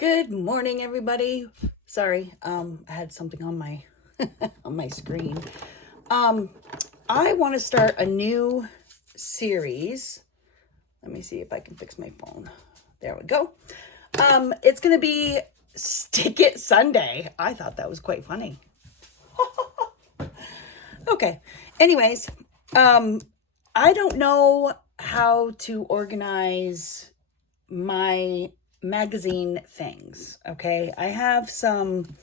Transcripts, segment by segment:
Good morning, everybody. Sorry, I had something on my on my screen. I want to start a new series. Let me see if I can fix my phone. There we go. It's gonna be Stick It Sunday. I thought that was quite funny. Okay. Anyways, I don't know how to organize my magazine things. Okay, I have some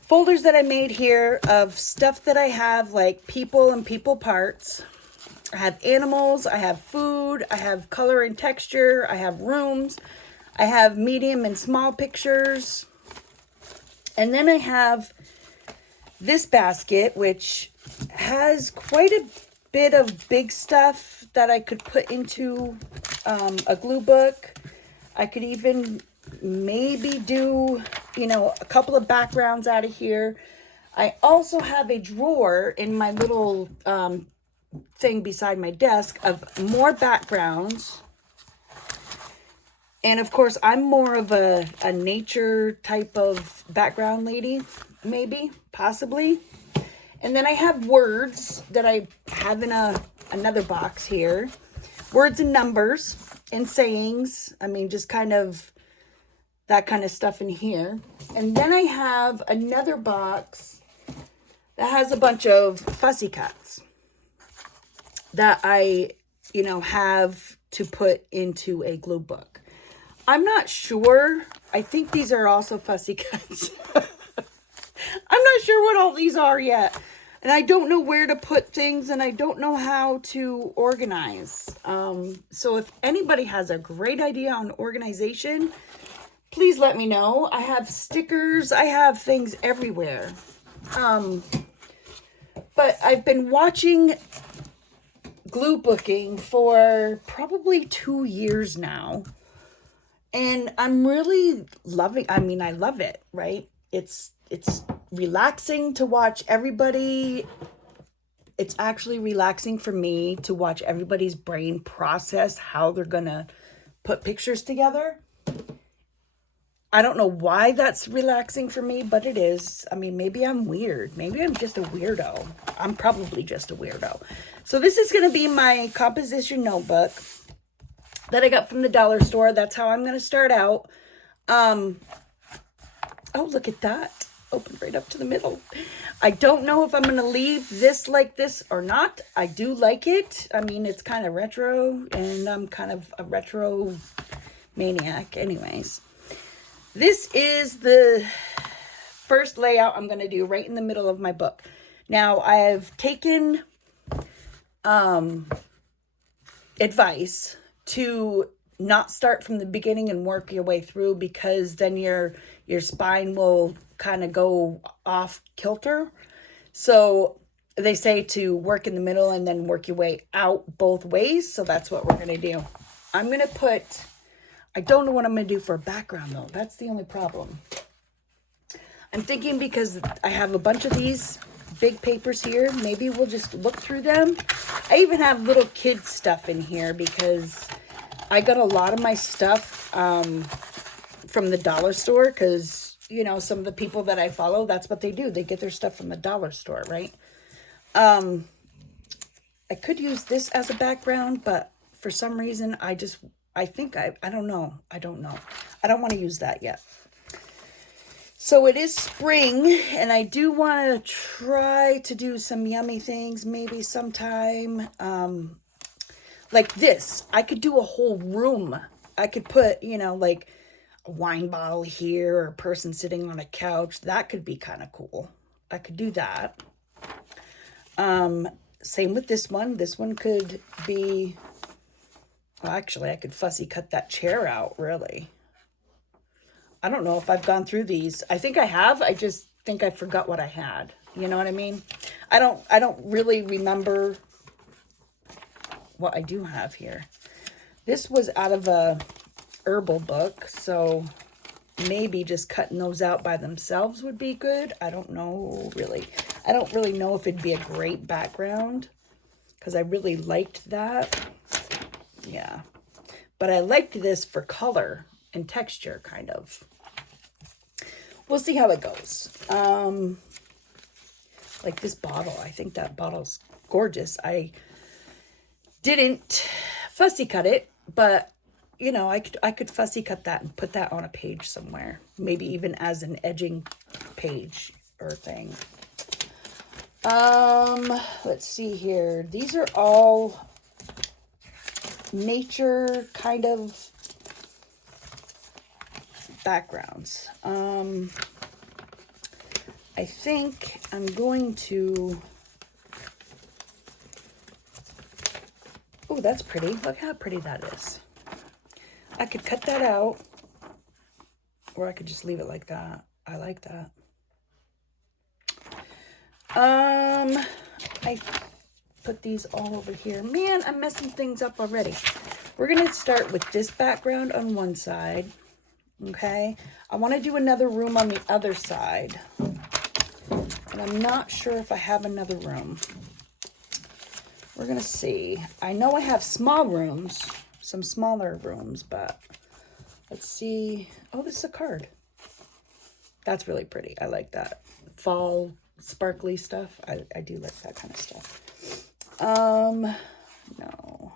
folders that I made here of stuff that I have, like people and people parts. I have animals, I have food, I have color and texture, I have rooms, I have medium and small pictures, and then I have this basket which has quite a bit of big stuff that I could put into a glue book. I could even maybe do, a couple of backgrounds out of here. I also have a drawer in my little thing beside my desk of more backgrounds. And of course, I'm more of a nature type of background lady, maybe, possibly. And then I have words that I have in another box here. Words and numbers and sayings. I mean, just kind of that kind of stuff in here. And then I have another box that has a bunch of fussy cuts that I, have to put into a glue book. I'm not sure. I think these are also fussy cuts. I'm not sure what all these are yet. And I don't know where to put things, and I don't know how to organize. So if anybody has a great idea on organization, please let me know. I have stickers. I have things everywhere. But I've been watching glue booking for probably 2 years now. And I'm really loving, I love it, right? It's relaxing to watch everybody. It's actually relaxing for me to watch everybody's brain process how they're going to put pictures together. I don't know why that's relaxing for me, but it is. I mean, maybe I'm weird. Maybe I'm just a weirdo. I'm probably just a weirdo. So this is going to be my composition notebook that I got from the dollar store. That's how I'm going to start out. Oh, look at that. Open right up to the middle. I don't know if I'm going to leave this like this or not. I do like it. I mean, it's kind of retro, and I'm kind of a retro maniac anyways. This is the first layout I'm going to do right in the middle of my book. Now, I have taken advice to not start from the beginning and work your way through, because then your spine will kind of go off kilter. So they say to work in the middle and then work your way out both ways. So that's what we're going to do. I'm going to put, I don't know what I'm going to do for a background though. That's the only problem. I'm thinking, because I have a bunch of these big papers here, maybe we'll just look through them. I even have little kid stuff in here because I got a lot of my stuff from the dollar store, because, some of the people that I follow, that's what they do. They get their stuff from the dollar store, right? I could use this as a background, but for some reason, I don't know. I don't want to use that yet. So it is spring, and I do want to try to do some yummy things maybe sometime. Like this, I could do a whole room. I could put, like a wine bottle here, or a person sitting on a couch. That could be kind of cool. I could do that. Same with this one. This one could be, well, actually, I could fussy cut that chair out, really. I don't know if I've gone through these. I think I have. I just think I forgot what I had. You know what I mean? I don't really remember what I do have here. This was out of a herbal book, so maybe just cutting those out by themselves would be good. I don't know, really. I don't really know if it'd be a great background, because I really liked that. Yeah. But I liked this for color in texture, kind of. We'll see how it goes. Like this bottle, I think that bottle's gorgeous. I didn't fussy cut it, but you know, I could fussy cut that and put that on a page somewhere, maybe even as an edging page or thing. Let's see here. These are all nature kind of backgrounds. I think I'm going to, oh, that's pretty. Look how pretty that is. I could cut that out, or I could just leave it like that. I like that. I put these all over here. Man, I'm messing things up already. We're going to start with this background on one side. Okay. I want to do another room on the other side. And I'm not sure if I have another room. We're going to see. I know I have small rooms, some smaller rooms, but let's see. Oh, this is a card. That's really pretty. I like that. Fall sparkly stuff. I do like that kind of stuff. No.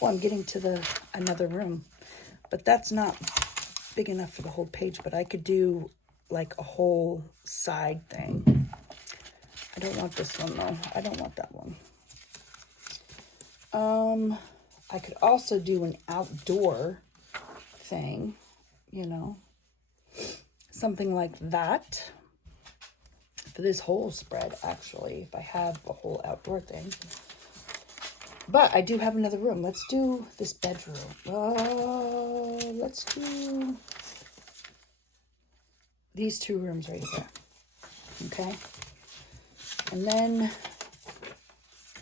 Oh, I'm getting to another room, but that's not big enough for the whole page, but I could do like a whole side thing. I don't want this one though. I don't want that one. I could also do an outdoor thing, you know, something like that for this whole spread, actually, if I have a whole outdoor thing. But I do have another room. Let's do this bedroom. Let's do these two rooms right here. Okay. And then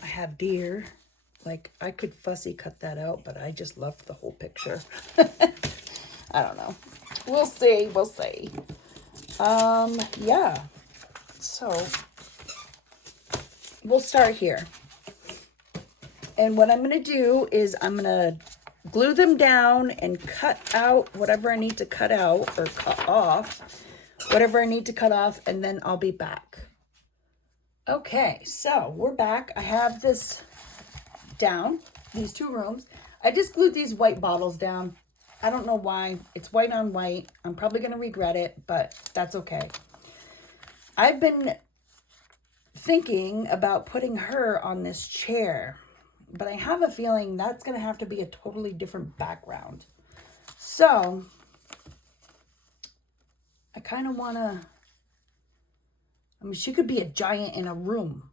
I have deer. Like, I could fussy cut that out, but I just love the whole picture. I don't know. We'll see. We'll see. Yeah. So, we'll start here. And what I'm going to do is I'm going to glue them down and cut out whatever I need to cut out, or cut off whatever I need to cut off, and then I'll be back. Okay, so we're back. I have this down, these two rooms. I just glued these white bottles down. I don't know why. It's white on white. I'm probably going to regret it, but that's okay. I've been thinking about putting her on this chair, but I have a feeling that's going to have to be a totally different background. So I kind of want to, I mean, she could be a giant in a room,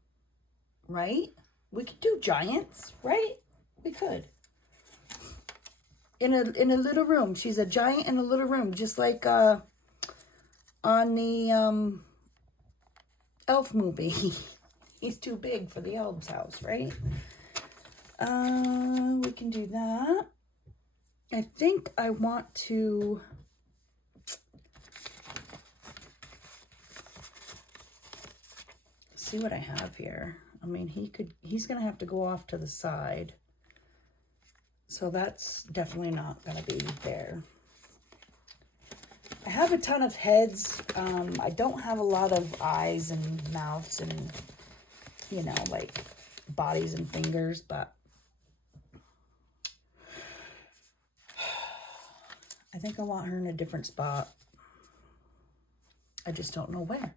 right? We could do giants, right? We could. In a little room. She's a giant in a little room, just like on the elf movie. He's too big for the elf's house, right? We can do that. I think I want to see what I have here. I mean, he's going to have to go off to the side. So that's definitely not going to be there. I have a ton of heads. I don't have a lot of eyes and mouths and, you know, like bodies and fingers, but I think I want her in a different spot. I just don't know where.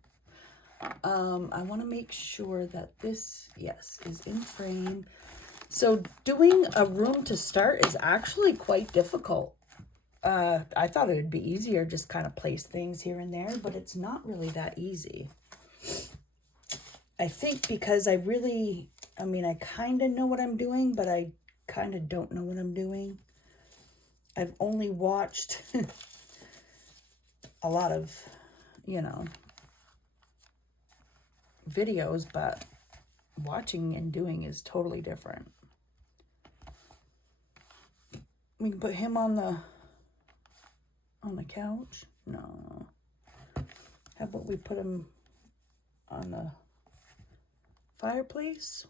I want to make sure that this, yes, is in frame. So doing a room to start is actually quite difficult. I thought it would be easier, just kind of place things here and there, but it's not really that easy. I think because I kind of know what I'm doing, but I kind of don't know what I'm doing. I've only watched a lot of, you know, videos, but watching and doing is totally different. We can put him on the couch. No. How about we put him on the fireplace?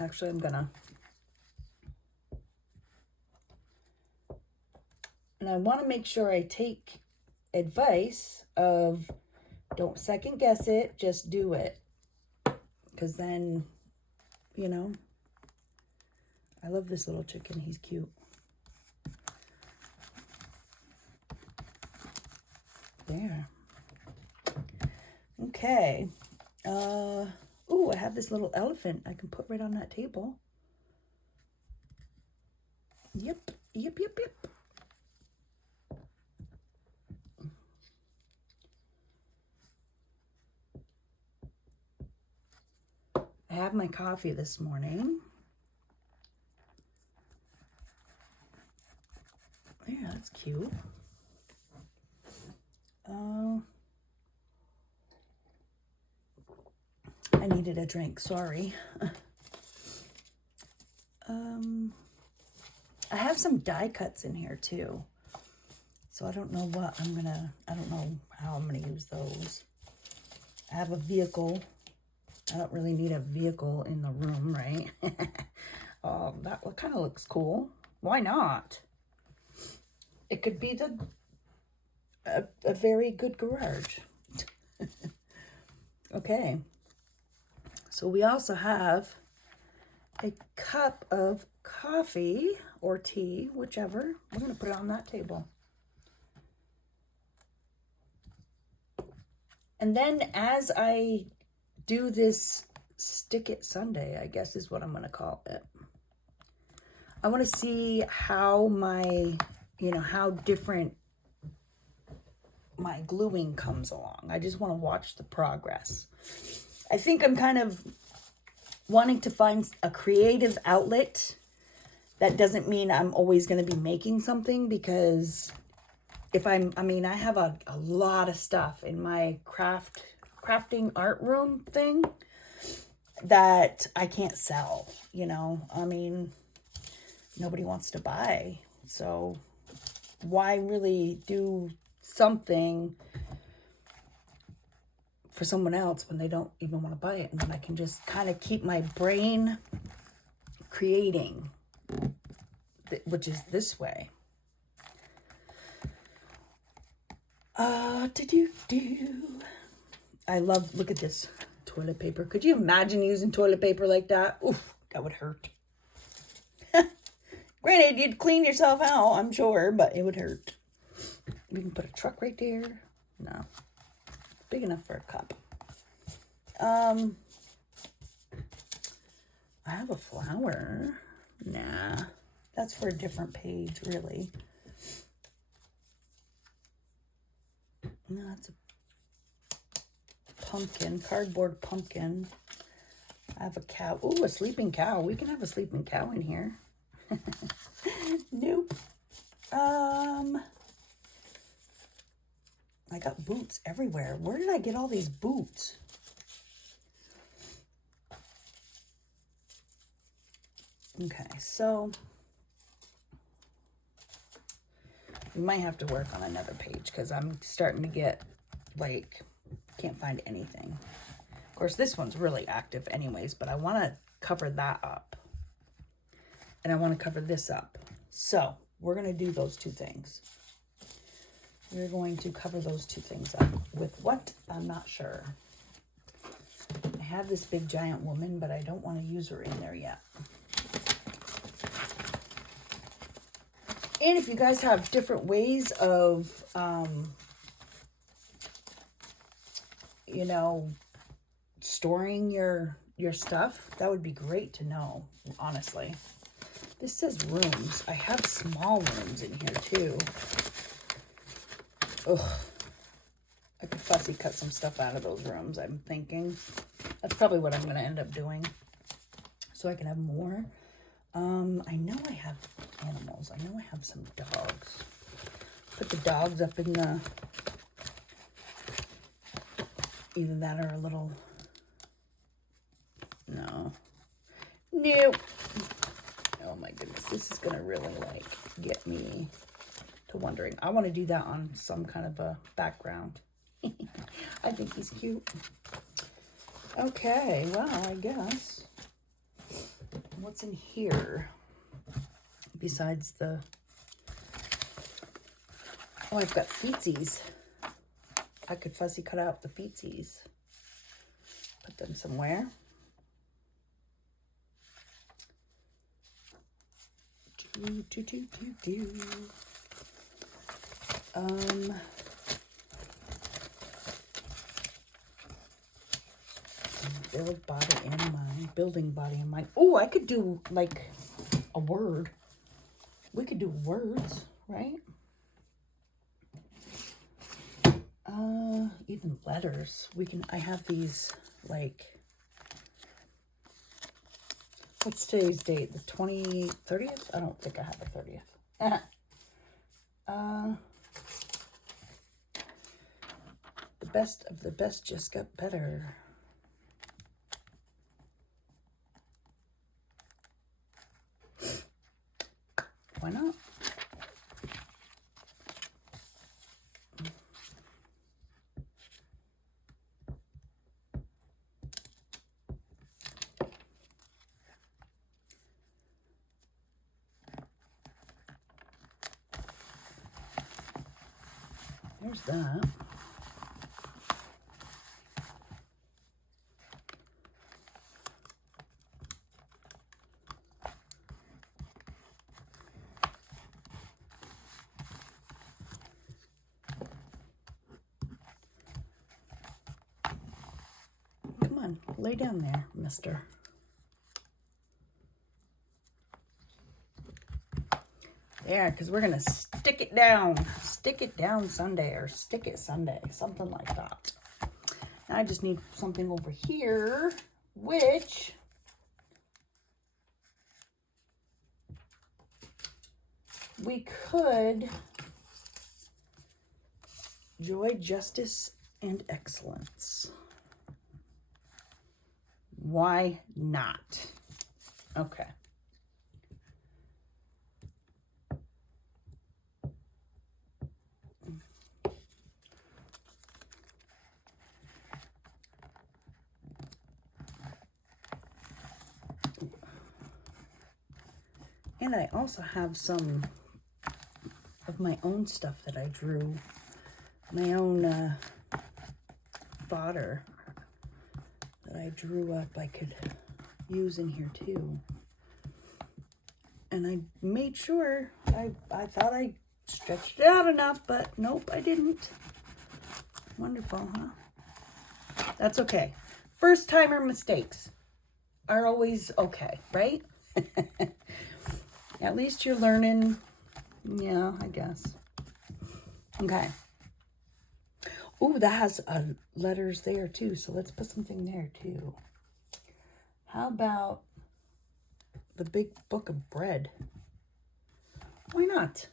Actually, I'm gonna And I want to make sure I take advice of don't second guess it, just do it. Because then, you know, I love this little chicken. He's cute. There. Okay. Ooh, I have this little elephant I can put right on that table. Yep. I have my coffee this morning. Yeah, that's cute. I needed a drink, sorry. I have some die cuts in here too. So I don't know what I don't know how I'm gonna use those. I have a vehicle. I don't really need a vehicle in the room, right? That kind of looks cool. Why not? It could be a very good garage. Okay. So we also have a cup of coffee or tea, whichever. We're going to put it on that table. And then as I do this Stick It Sunday, I guess is what I'm going to call it. I want to see how how different my gluing comes along. I just want to watch the progress. I think I'm kind of wanting to find a creative outlet. That doesn't mean I'm always going to be making something, because I have a lot of stuff in my crafting art room thing that I can't sell, nobody wants to buy. So why really do something for someone else when they don't even want to buy it? And then I can just kind of keep my brain creating, which is this way. I love, look at this toilet paper. Could you imagine using toilet paper like that? Oof, that would hurt. Granted, you'd clean yourself out, I'm sure, but it would hurt. We can put a truck right there. No. Big enough for a cup. I have a flower. Nah. That's for a different page, really. No, that's a pumpkin, cardboard pumpkin. I have a cow. Ooh, a sleeping cow. We can have a sleeping cow in here. Nope. I got boots everywhere. Where did I get all these boots? Okay, so we might have to work on another page because I'm starting to get, can't find anything. Of course, this one's really active anyways, but I want to cover that up. And I want to cover this up. So we're going to do those two things. We're going to cover those two things up. With what? I'm not sure. I have this big giant woman, but I don't want to use her in there yet. And if you guys have different ways of, storing your stuff, that would be great to know, honestly. This says rooms. I have small rooms in here too. Ugh. I could fussy cut some stuff out of those rooms, I'm thinking. That's probably what I'm going to end up doing. So I can have more. I know I have animals. I know I have some dogs. Put the dogs up in the... Either that or a little... No. Nope. Oh my goodness, this is gonna really get me to wondering. I want to do that on some kind of a background. I think he's cute. Okay, well, I guess what's in here besides the Oh, I've got feetsies. I could fussy cut out the feetsies. Put them somewhere. Building body in mind. Oh, I could do like a word. We could do words, right? Even letters. I have these, like, what's today's date? The 30th? I don't think I have a 30th. The best of the best just got better. Why not? There's that. Come on, lay down there, mister. Yeah, because we're going to stick it down. Stick it down Sunday, or stick it Sunday. Something like that. Now I just need something over here, which we could joy, justice, and excellence. Why not? Okay. And I also have some of my own stuff that I drew. My own fodder that I drew up I could use in here too. And I made sure, I thought I stretched it out enough, but nope, I didn't. Wonderful, huh? That's okay. First timer mistakes are always okay, right? At least you're learning. Yeah, I guess. Okay. Ooh, that has letters there too, so let's put something there too. How about the big book of bread? Why not?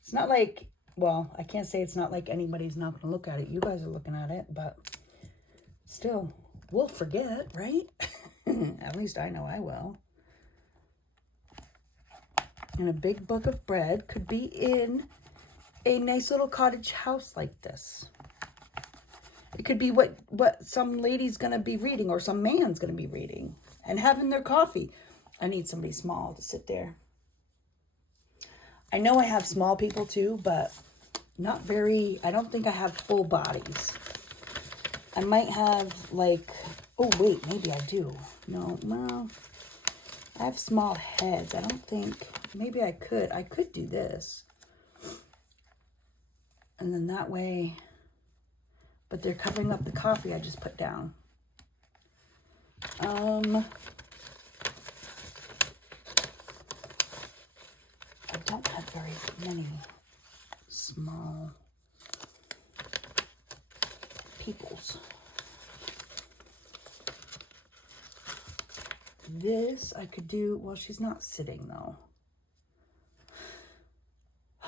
It's not like, well, I can't say it's not like anybody's not going to look at it. You guys are looking at it, but still, we'll forget, right? At least I know I will. And a big book of bread could be in a nice little cottage house like this. It could be what some lady's going to be reading, or some man's going to be reading and having their coffee. I need somebody small to sit there. I know I have small people too, but not very, I don't think I have full bodies. I might have like, oh wait, maybe I do. No, well, I have small heads. I don't think, maybe I could do this. And then that way, but they're covering up the coffee I just put down. I don't have very many small peoples. This I could do, well, she's not sitting though.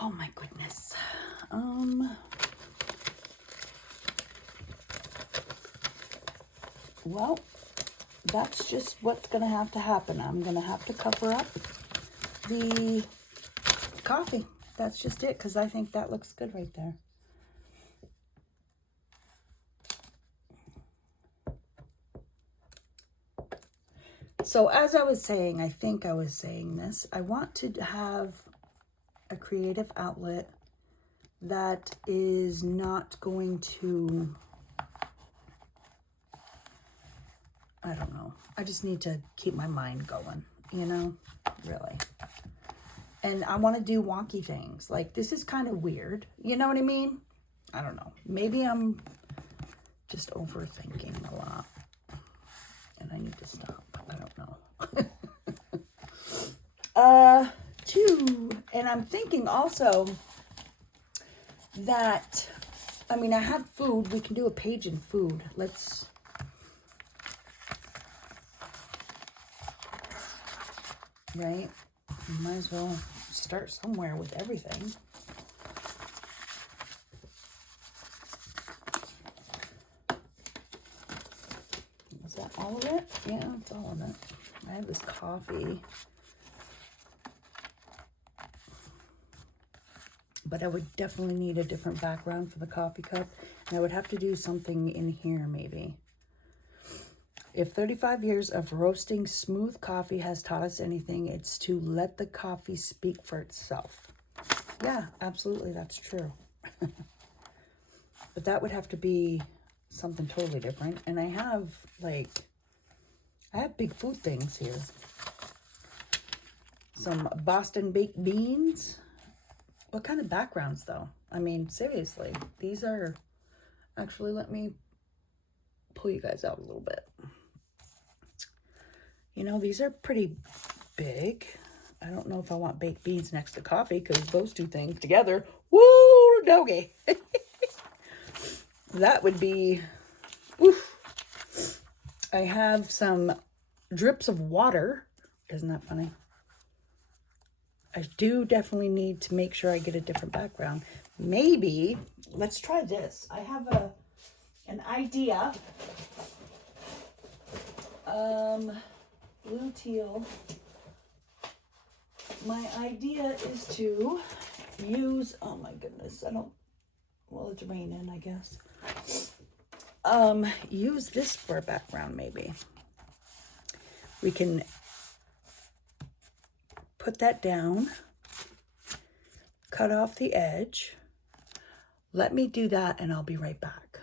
Oh my goodness. Well, that's just what's gonna have to happen. I'm gonna have to cover up the coffee. That's just it, because I think that looks good right there. So as I was saying, I think I was saying this, I want to have a creative outlet that is not going to, I don't know. I just need to keep my mind going, you know, really. And I want to do wonky things. Like, this is kind of weird. You know what I mean? I don't know. Maybe I'm just overthinking a lot. And I need to stop. I don't know. And I'm thinking also that, I mean, I have food. We can do a page in food. Let's... Right? Might as well start somewhere with everything. Is that all of it? Yeah, it's all of it. I have this coffee. But I would definitely need a different background for the coffee cup. And I would have to do something in here maybe. If 35 years of roasting smooth coffee has taught us anything, it's to let the coffee speak for itself. Yeah, absolutely, that's true. But that would have to be something totally different. And I have big food things here. Some Boston baked beans. What kind of backgrounds though? I mean, seriously, these are, actually, let me pull you guys out a little bit. You know, these are pretty big. I don't know if I want baked beans next to coffee because those two things together, woo, doggy. That would be, oof. I have some drips of water. Isn't that funny? I do definitely need to make sure I get a different background. Maybe, let's try this. I have an idea. Blue teal. My idea is to use, oh my goodness, well, it's raining, I guess. Use this for a background, maybe. We can put that down, cut off the edge. Let me do that and I'll be right back.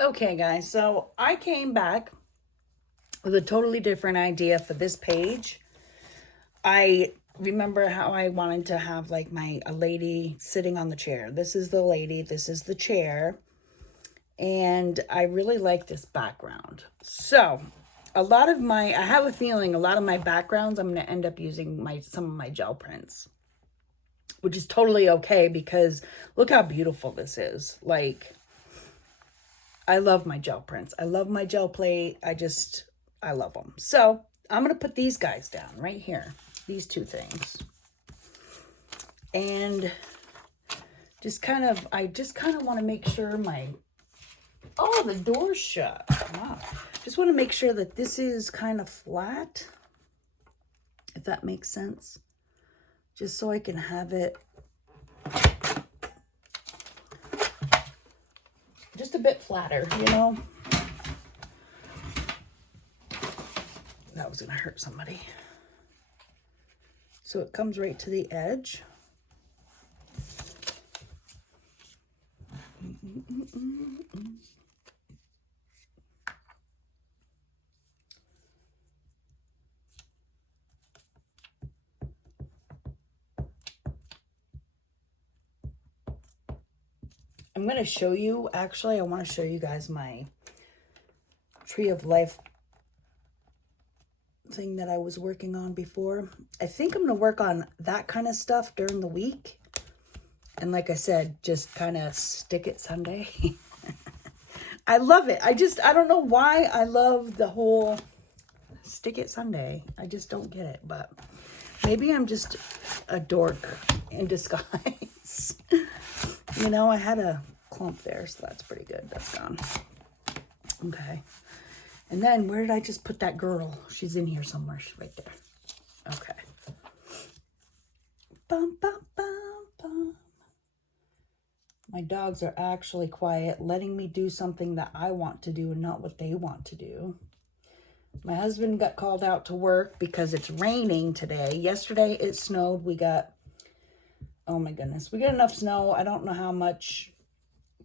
Okay, guys, so I came back with a totally different idea for this page. I remember how I wanted to have like a lady sitting on the chair. This is the lady, this is the chair. And I really like this background. So I have a feeling a lot of my backgrounds, I'm going to end up using some of my gel prints, which is totally okay because look how beautiful this is. Like, I love my gel prints. I love my gel plate. I love them. So I'm going to put these guys down right here. These two things. And I just kind of want to make sure the door's shut. Wow. Just want to make sure that this is kind of flat, if that makes sense. Just so I can have it just a bit flatter, you know? That was going to hurt somebody. So it comes right to the edge. I'm going to show you, actually, I want to show you guys my Tree of Life thing that I was working on before. I think I'm going to work on that kind of stuff during the week. And like I said, just kind of stick it Sunday. I love it. I don't know why I love the whole stick it Sunday. I just don't get it, but maybe I'm just a dork in disguise. You know, I had a clump there, so that's pretty good. That's gone. Okay. And then where did I just put that girl? She's in here somewhere. She's right there. Okay. Bum, bum, bum, bum. My dogs are actually quiet, letting me do something that I want to do and not what they want to do. My husband got called out to work because it's raining today. Yesterday it snowed. We got Oh my goodness. We get enough snow. I don't know how much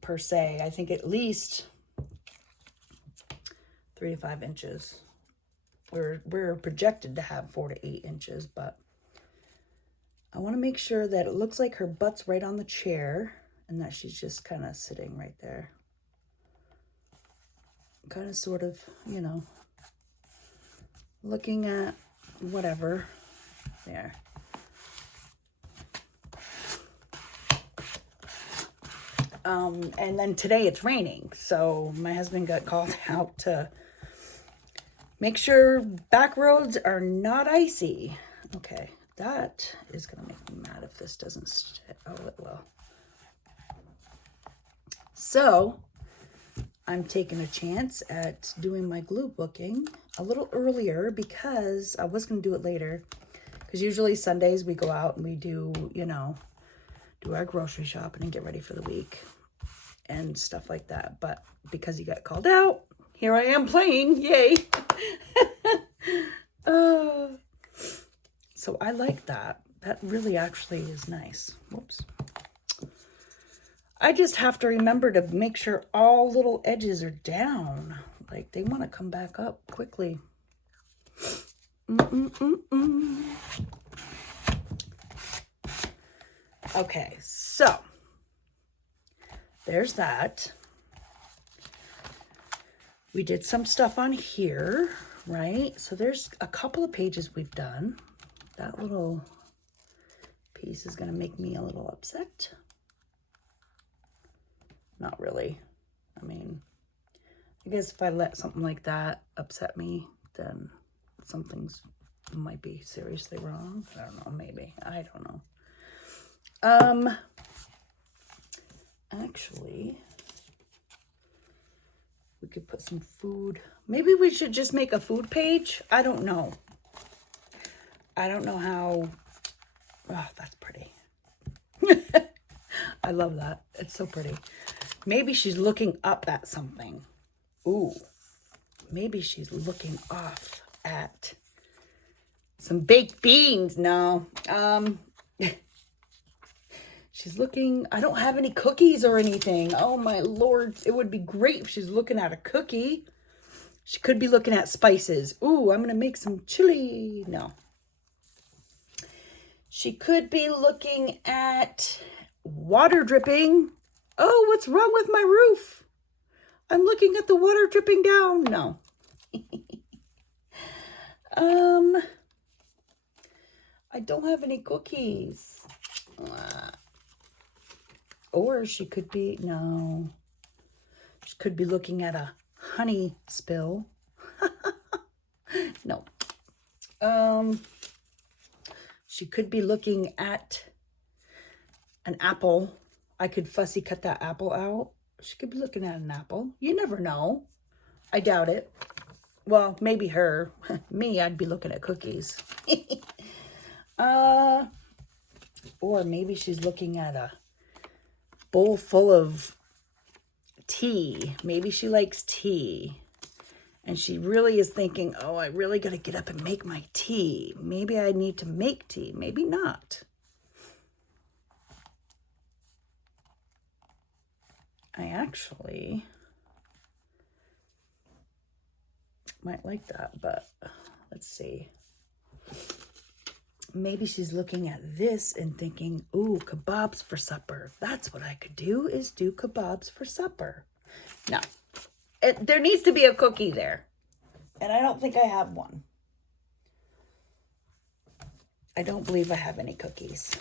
per se. I think at least 3 to 5 inches. We're projected to have 4 to 8 inches, but I want to make sure that it looks like her butt's right on the chair and that she's just kind of sitting right there. Kind of sort of, you know, looking at whatever there. And then today it's raining, so my husband got called out to make sure back roads are not icy. Okay, that is gonna make me mad if this doesn't stick. Oh, it will. So I'm taking a chance at doing my glue booking a little earlier because I was gonna do it later. Because usually Sundays we go out and we do, you know, do our grocery shopping and get ready for the week and stuff like that. But because he got called out, here I am playing. Yay. So I like that. That really actually is nice. Whoops. I just have to remember to make sure all little edges are down. Like they want to come back up quickly. Okay, so there's that. We did some stuff on here, right? So there's a couple of pages we've done. That little piece is going to make me a little upset. Not really. I mean, I guess if I let something like that upset me, then something's might be seriously wrong. I don't know, maybe. I don't know. Actually, we could put some food. Maybe we should just make a food page. I don't know. I don't know how. Oh, that's pretty. I love that. It's so pretty. Maybe she's looking up at something. Ooh. Maybe she's looking off at some baked beans. No. She's looking, I don't have any cookies or anything. Oh my Lord. It would be great if she's looking at a cookie. She could be looking at spices. Ooh, I'm going to make some chili. No. She could be looking at water dripping. Oh, what's wrong with my roof? I'm looking at the water dripping down. No. I don't have any cookies. Or she could be, no. She could be looking at a honey spill. No. She could be looking at an apple. I could fussy cut that apple out. She could be looking at an apple. You never know. I doubt it. Well, maybe her. Me, I'd be looking at cookies. Or maybe she's looking at a bowl full of tea. Maybe she likes tea. And she really is thinking, oh, I really got to get up and make my tea. Maybe I need to make tea. Maybe not. I actually might like that, but let's see. Maybe she's looking at this and thinking, ooh, kebabs for supper. That's what I could do, is do kebabs for supper. No. There needs to be a cookie there. And I don't think I have one. I don't believe I have any cookies.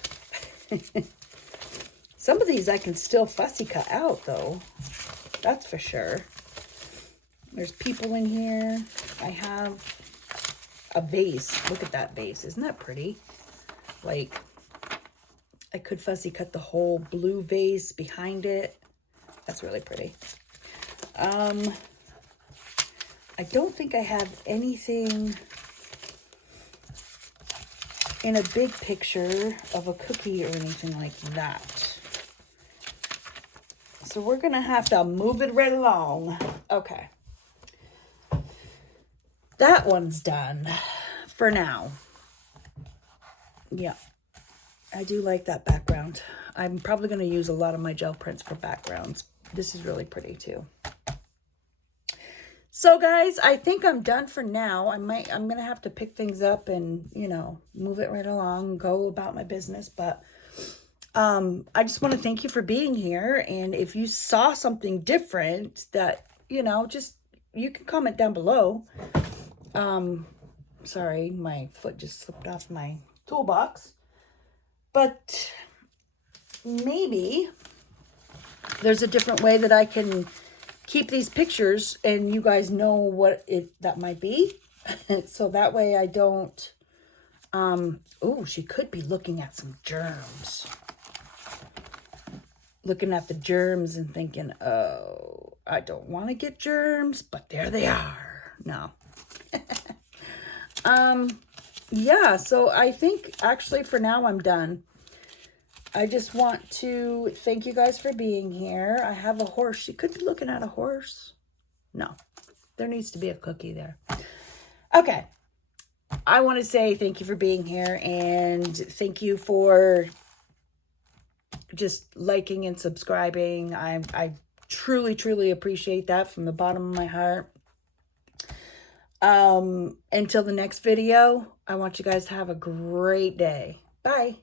Some of these I can still fussy cut out, though. That's for sure. There's people in here. I have a vase. Look at that vase. Isn't that pretty? Like, I could fussy cut the whole blue vase behind it. That's really pretty. I don't think I have anything in a big picture of a cookie or anything like that. So we're going to have to move it right along. Okay. That one's done for now. Yeah. I do like that background. I'm probably going to use a lot of my gel prints for backgrounds. This is really pretty too. So guys, I think I'm done for now. I'm going to have to pick things up and, you know, move it right along, go about my business. But I just want to thank you for being here. And if you saw something different that, you know, just, you can comment down below. Sorry, my foot just slipped off my toolbox. But maybe there's a different way that I can keep these pictures and you guys know what that might be. So that way I don't, oh, she could be looking at some germs. Looking at the germs and thinking, oh, I don't want to get germs, but there they are. No. Yeah, so I think actually for now I'm done. I just want to thank you guys for being here. I have a horse. She could be looking at a horse. No, there needs to be a cookie there. Okay. I want to say thank you for being here and thank you for just liking and subscribing. I truly, truly appreciate that from the bottom of my heart. Until the next video, I want you guys to have a great day. Bye.